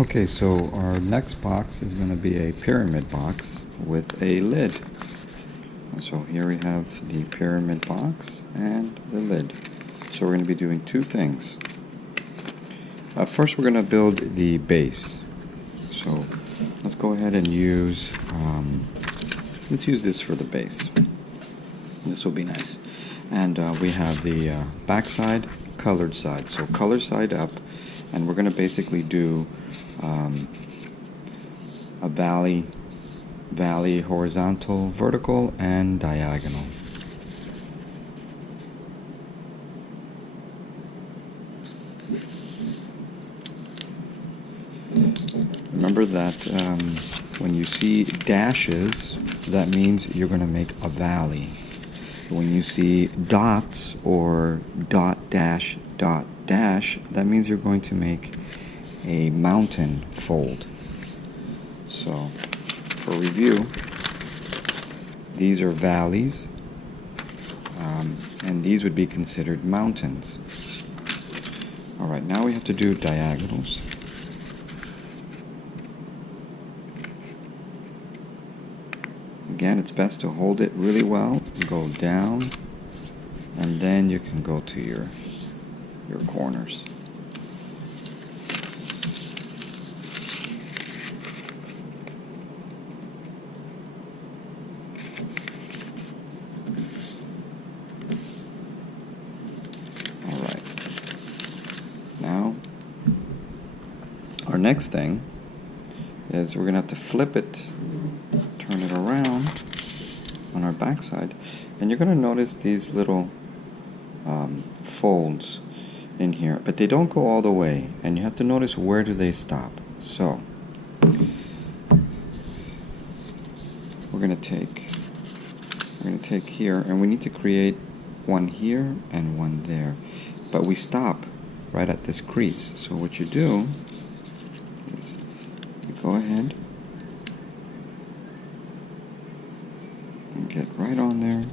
Okay, so our next box is going to be a pyramid box with a lid. So here we have the pyramid box and the lid. So we're going to be doing two things. First we're going to build the base. So let's go ahead and use, let's use this for the base. This will be nice. And we have the back side, colored side. So color side up, and we're going to basically do a valley, horizontal, vertical, and diagonal. Remember that when you see dashes, that means you're going to make a valley. When you see dots or dot dash, that means you're going to make a mountain fold. So, for review, these are valleys, and these would be considered mountains. Alright, now we have to do diagonals. Again, it's best to hold it really well, go down, and then you can go to your corners. Alright. Now, our next thing is we're going to have to flip it, turn it around on our backside, and you're going to notice these little folds in here, but they don't go all the way, and you have to notice where do they stop. So we're going to take here, and we need to create one here and one there, but we stop right at this crease. So what you do is you go ahead and get right on there,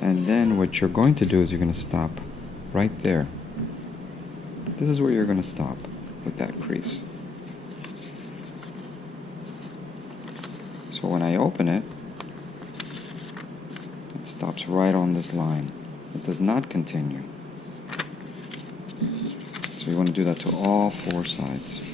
and then what you're going to do is you're going to stop right there. This is where you're going to stop with that crease. So when I open it, it stops right on this line. It does not continue. So you want to do that to all four sides.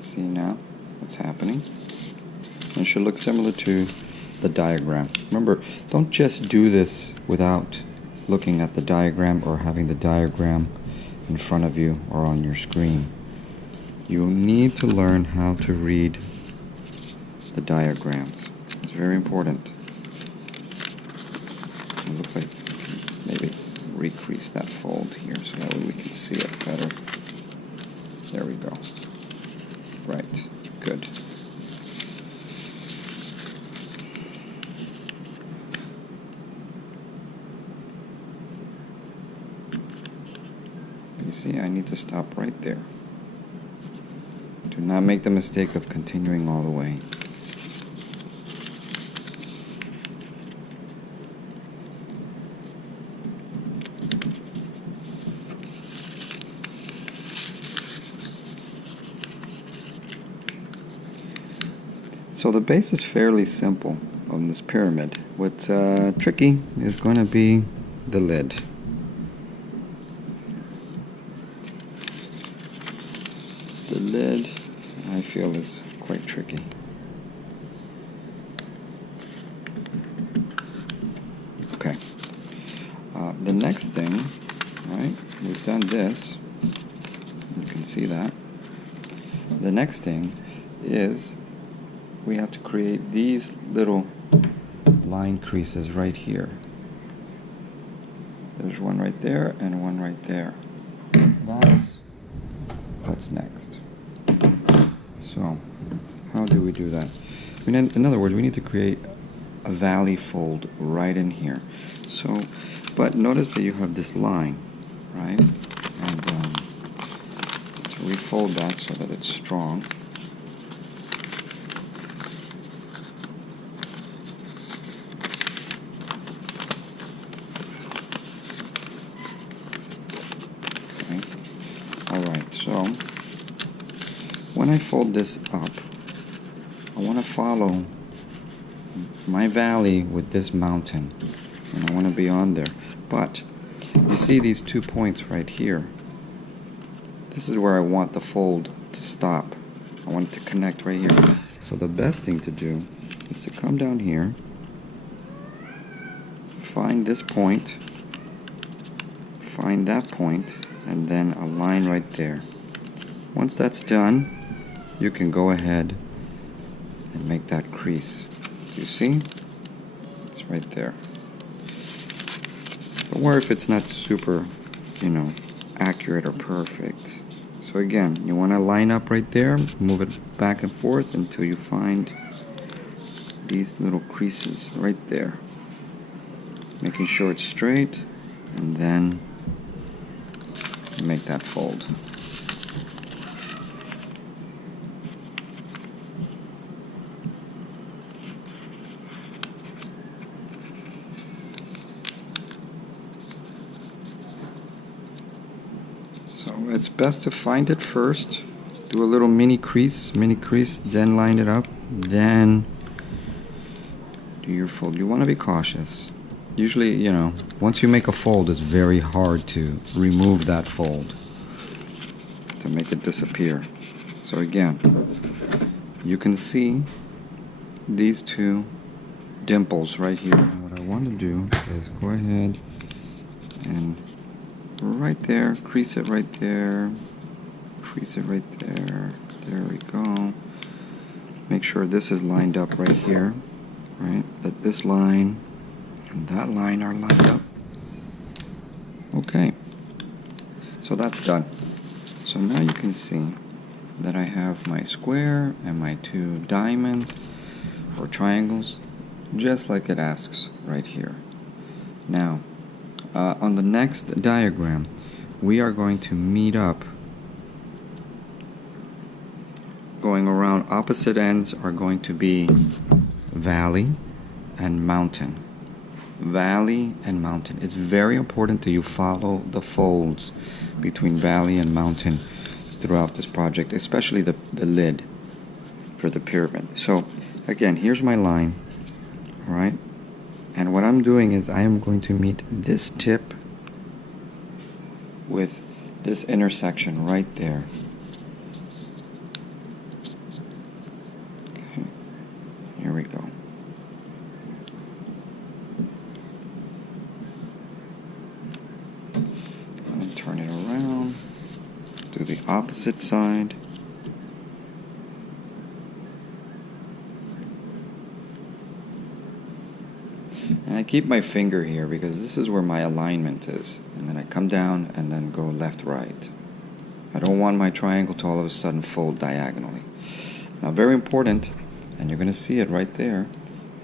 See now what's happening? It should look similar to the diagram. Remember, don't just do this without looking at the diagram or having the diagram in front of you or on your screen. You need to learn how to read the diagrams. It's very important. It looks like maybe recrease that fold here so that way we can see it better. There we go. Right, good. You see, I need to stop right there. Do not make the mistake of continuing all the way. So the base is fairly simple on this pyramid. What's tricky is going to be the lid. The lid, I feel, is quite tricky. Okay. The next thing, right, we've done this. You can see that. The next thing is we have to create these little line creases right here. There's one right there and one right there. That's what's next. So, how do we do that? In other words, we need to create a valley fold right in here. So, but notice that you have this line, right? And let's refold that so that it's strong. Alright, so when I fold this up, I want to follow my valley with this mountain, and I want to be on there. But you see these 2 points right here. This is where I want the fold to stop. I want it to connect right here. So the best thing to do is to come down here, find this point, find that point, and then a line right there. Once that's done, you can go ahead and make that crease. You see? It's right there. Don't worry if it's not super, accurate or perfect. So again, you want to line up right there, move it back and forth until you find these little creases right there. Making sure it's straight, and then make that fold. So it's best to find it first, do a little mini crease, then line it up, then do your fold. You want to be cautious. Usually, once you make a fold, it's very hard to remove that fold, to make it disappear. So again, you can see these 2 dimples right here. What I want to do is go ahead and right there, crease it right there, crease it right there. There we go. Make sure this is lined up right here, right? That this line and that line are lined up. Okay, so that's done. So now you can see that I have my square and my 2 diamonds or triangles, just like it asks right here. Now, on the next diagram, we are going to meet up. Going around opposite ends are going to be valley and mountain. Valley and mountain. It's very important that you follow the folds between valley and mountain throughout this project, especially the lid for the pyramid. So again, here's my line, alright? And what I'm doing is I am going to meet this tip with this intersection right there. Okay, here we go. Turn it around, do the opposite side. And I keep my finger here because this is where my alignment is. And then I come down and then go left, right. I don't want my triangle to all of a sudden fold diagonally. Now, very important, and you're going to see it right there,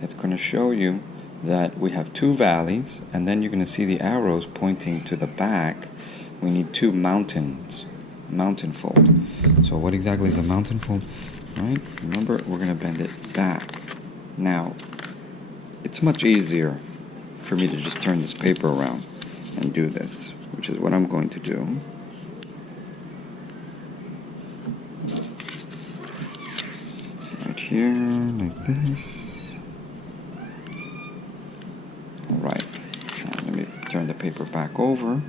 it's going to show you that we have 2 valleys, and then you're going to see the arrows pointing to the back. We need 2 mountains, mountain fold. So what exactly is a mountain fold? Right? Remember, we're going to bend it back. Now, it's much easier for me to just turn this paper around and do this, which is what I'm going to do. Right here, like this. Alright, now let me turn the paper back over.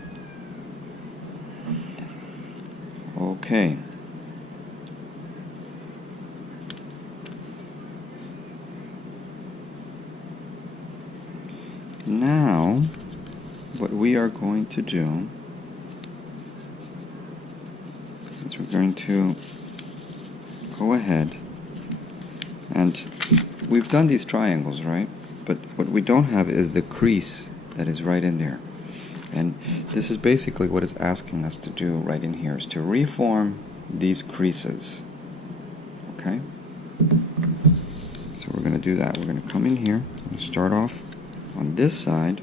Okay. Now, what we are going to do is we're going to go ahead and we've done these triangles, right? But what we don't have is the crease that is right in there. And this is basically what it's asking us to do right in here, is to reform these creases. Okay? So we're going to do that. We're going to come in here and start off on this side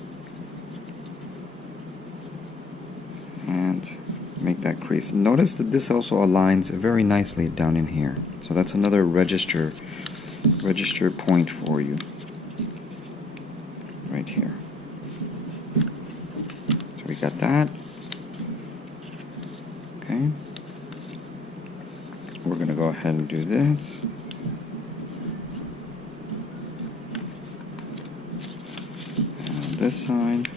and make that crease. Notice that this also aligns very nicely down in here. So that's another register point for you right here. So we got that. Okay. We're going to go ahead and do this. And on this side.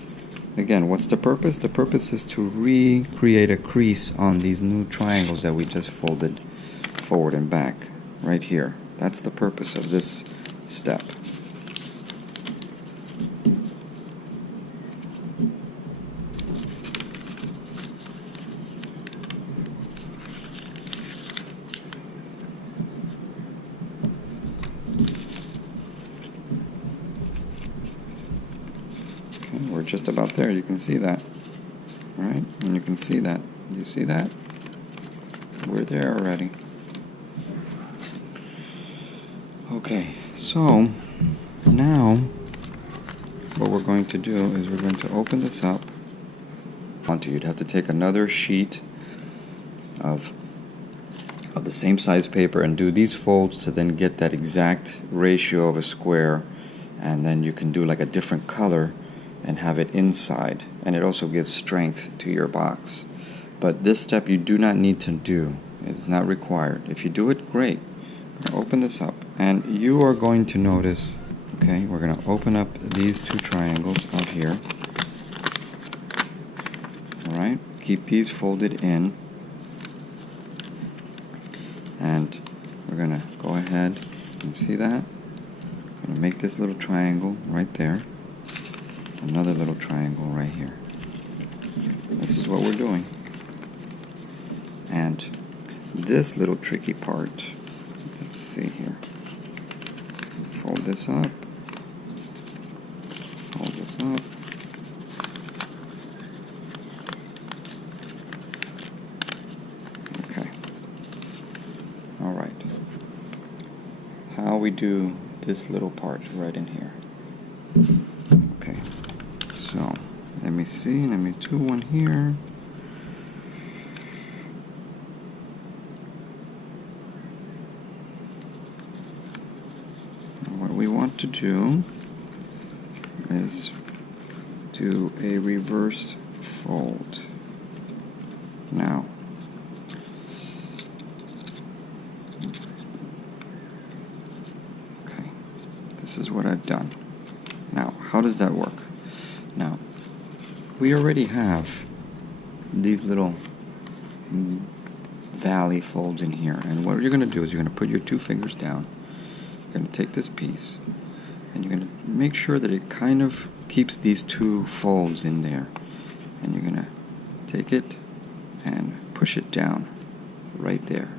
Again, what's the purpose? The purpose is to recreate a crease on these new triangles that we just folded forward and back right here. That's the purpose of this step. We're just about there. You can see that, right? And you can see that. You see that? We're there already. Okay, so now what we're going to do is we're going to open this up. You'd have to take another sheet of the same size paper and do these folds to then get that exact ratio of a square, and then you can do like a different color and have it inside, and it also gives strength to your box. But this step you do not need to do. It is not required. If you do it, great. Open this up and you are going to notice, okay, we're going to open up these two triangles out here. Alright, keep these folded in, and we're going to go ahead and see that. I'm going to make this little triangle right there. Another little triangle right here. This is what we're doing. And this little tricky part, let's see here. Fold this up. Fold this up. Okay. Alright. How we do this little part right in here. Okay. So, let me see, let me do one here. And what we want to do is do a reverse fold. Now, okay, this is what I've done. Now, how does that work? Now, we already have these little valley folds in here, and what you're going to do is you're going to put your two fingers down. You're going to take this piece, and you're going to make sure that it kind of keeps these two folds in there, and you're going to take it and push it down right there,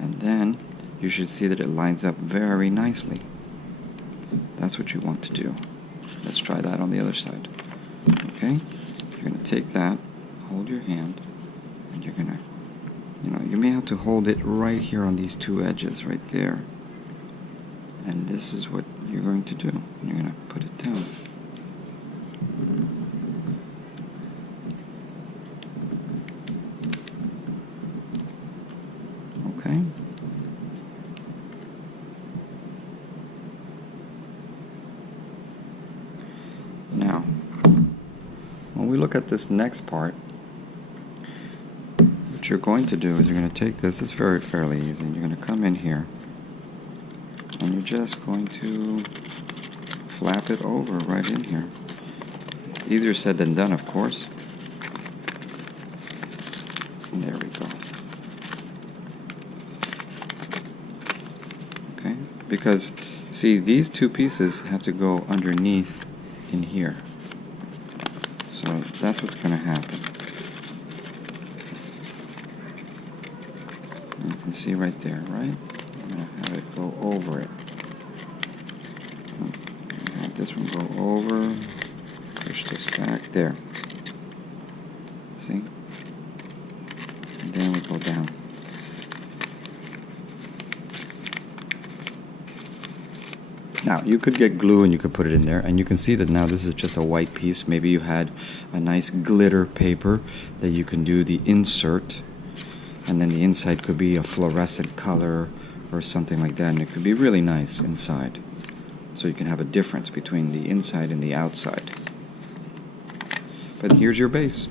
and then you should see that it lines up very nicely. That's what you want to do. Let's try that on the other side. Okay? You're going to take that, hold your hand, and you're going to, you may have to hold it right here on these two edges right there. And this is what you're going to do. You're going to put it down. Okay? Now, when we look at this next part, what you're going to do is you're going to take this, it's fairly easy, you're going to come in here, and you're just going to flap it over right in here. Easier said than done, of course. And there we go. Okay? Because, see, these two pieces have to go underneath in here. So that's what's going to happen. You can see right there, right? I'm going to have it go over it. Have this one go over push this back there. See? And then we go down. Now, you could get glue and you could put it in there, and you can see that now this is just a white piece. Maybe you had a nice glitter paper that you can do the insert, and then the inside could be a fluorescent color or something like that, and it could be really nice inside. So you can have a difference between the inside and the outside. But here's your base.